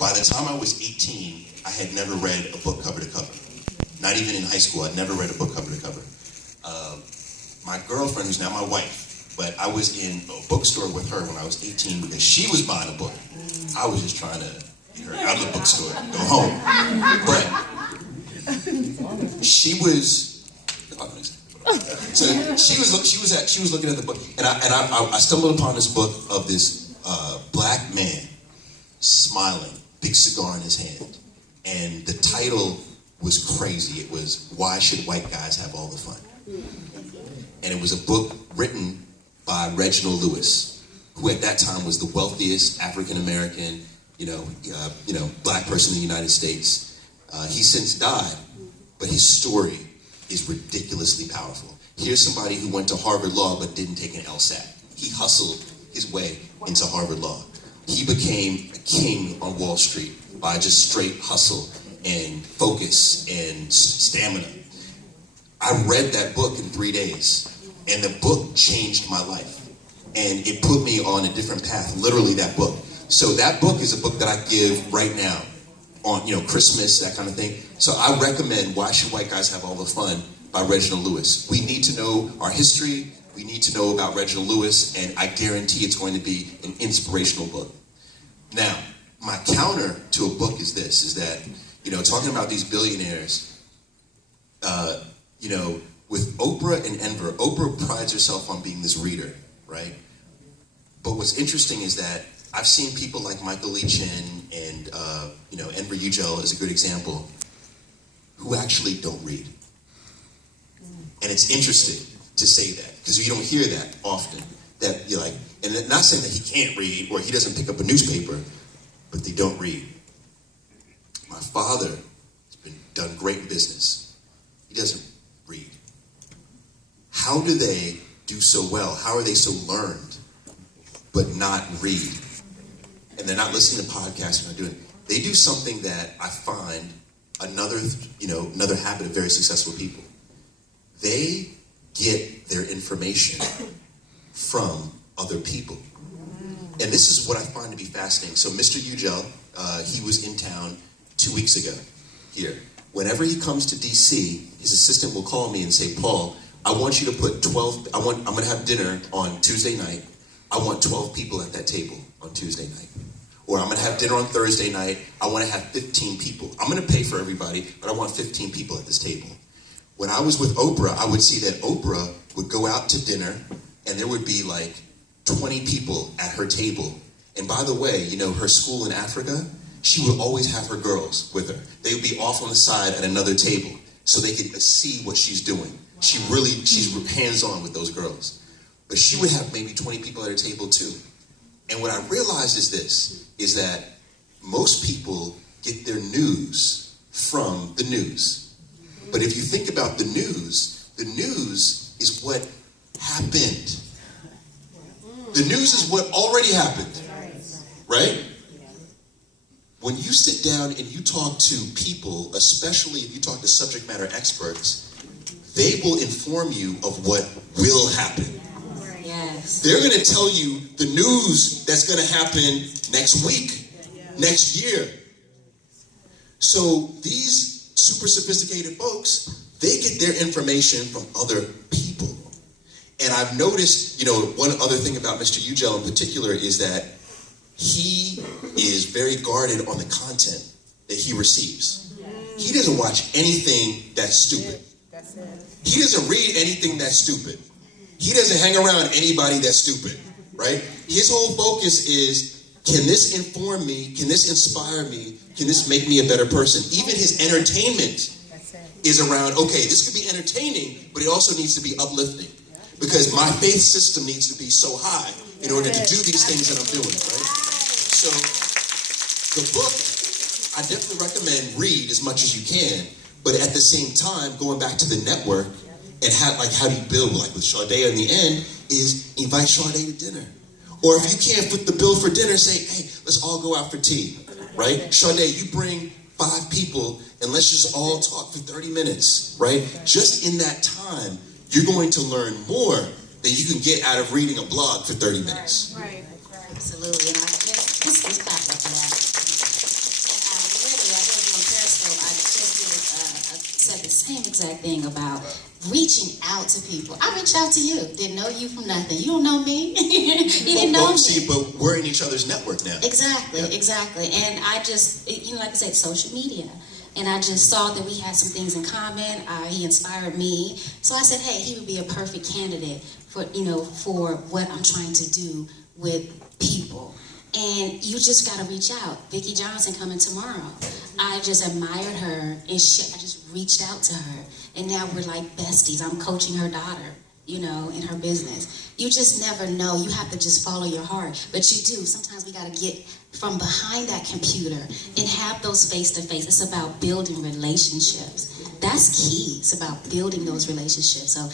By the time I was 18, I had never read a book cover to cover. Not even in high school, I'd never read a book cover to cover. My girlfriend, who's now my wife, but I was in a bookstore with her when I was 18 because she was buying a book. I was just trying to get her out of the bookstore, go home. But she was, so she was looking at the book, and I stumbled upon this book of this black man smiling, big cigar in his hand, and the title was crazy. It was "Why Should White Guys Have All the Fun?" And it was a book written by Reginald Lewis, who at that time was the wealthiest African American, black person in the United States. He since died, but his story is ridiculously powerful. Here's somebody who went to Harvard Law but didn't take an LSAT. He hustled his way into Harvard Law. He became a king on Wall Street by just straight hustle and focus and stamina. I read that book in 3 days, and the book changed my life. And it put me on a different path, literally that book. So that book is a book that I give right now on, Christmas, that kind of thing. So I recommend Why Should White Guys Have All the Fun by Reginald Lewis. We need to know our history. We need to know about Reginald Lewis, and I guarantee it's going to be an inspirational book. Now, my counter to a book is this, is that, talking about these billionaires, with Oprah and Enver, Oprah prides herself on being this reader, right? But what's interesting is that I've seen people like Michael Lee Chin and, Enver Yucel is a good example, who actually don't read. And it's interesting to say that, because you don't hear that often. That you're like, and not saying that he can't read or he doesn't pick up a newspaper, but they don't read. My father has done great in business. He doesn't read. How do they do so well? How are they so learned, but not read? And they're not listening to podcasts and not doing it. They do something that I find another habit of very successful people. They get their information from other people. And this is what I find to be fascinating. So Mr. Yucel, he was in town 2 weeks ago here. Whenever he comes to DC, his assistant will call me and say, Paul, I want you to put I'm going to have dinner on Tuesday night. I want 12 people at that table on Tuesday night. Or I'm going to have dinner on Thursday night. I want to have 15 people. I'm going to pay for everybody, but I want 15 people at this table. When I was with Oprah, I would see that Oprah would go out to dinner and there would be like 20 people at her table. And by the way, her school in Africa, she would always have her girls with her. They would be off on the side at another table so they could see what she's doing. She's hands-on with those girls. But she would have maybe 20 people at her table too. And what I realized is that most people get their news from the news. But if you think about the news is what happened. The news is what already happened, right? When you sit down and you talk to people, especially if you talk to subject matter experts, they will inform you of what will happen. Yes. They're going to tell you the news that's going to happen next week, next year. So these super sophisticated folks, they get their information from other people. And I've noticed, one other thing about Mr. Yucel in particular is that he is very guarded on the content that he receives. He doesn't watch anything that's stupid. He doesn't read anything that's stupid. He doesn't hang around anybody that's stupid, right? His whole focus is, can this inform me? Can this inspire me? Can this make me a better person? Even his entertainment is around, okay, this could be entertaining, but it also needs to be uplifting. Because my faith system needs to be so high in order to do these things that I'm doing, right? So the book, I definitely recommend read as much as you can, but at the same time, going back to the network and how do you build, like with Sade in the end, is invite Sade to dinner. Or if you can't foot the bill for dinner, say, hey, let's all go out for tea, right? Sade, you bring 5 people and let's just all talk for 30 minutes, right? Just in that time, you're going to learn more than you can get out of reading a blog for 30 minutes. Right. Absolutely. And let's clap for that. exact thing about reaching out to people. I reached out to you. Didn't know you from nothing. You don't know me. You didn't know me. See, but we're in each other's network now. Exactly, exactly. And I just, like I said, social media. And I just saw that we had some things in common. He inspired me. So I said, hey, he would be a perfect candidate for, for what I'm trying to do with people. And you just got to reach out. Vicki Johnson coming tomorrow. I just admired her, and I just reached out to her. And now we're like besties. I'm coaching her daughter, in her business. You just never know. You have to just follow your heart. But you do. Sometimes we got to get from behind that computer and have those face-to-face. It's about building relationships. That's key. It's about building those relationships. So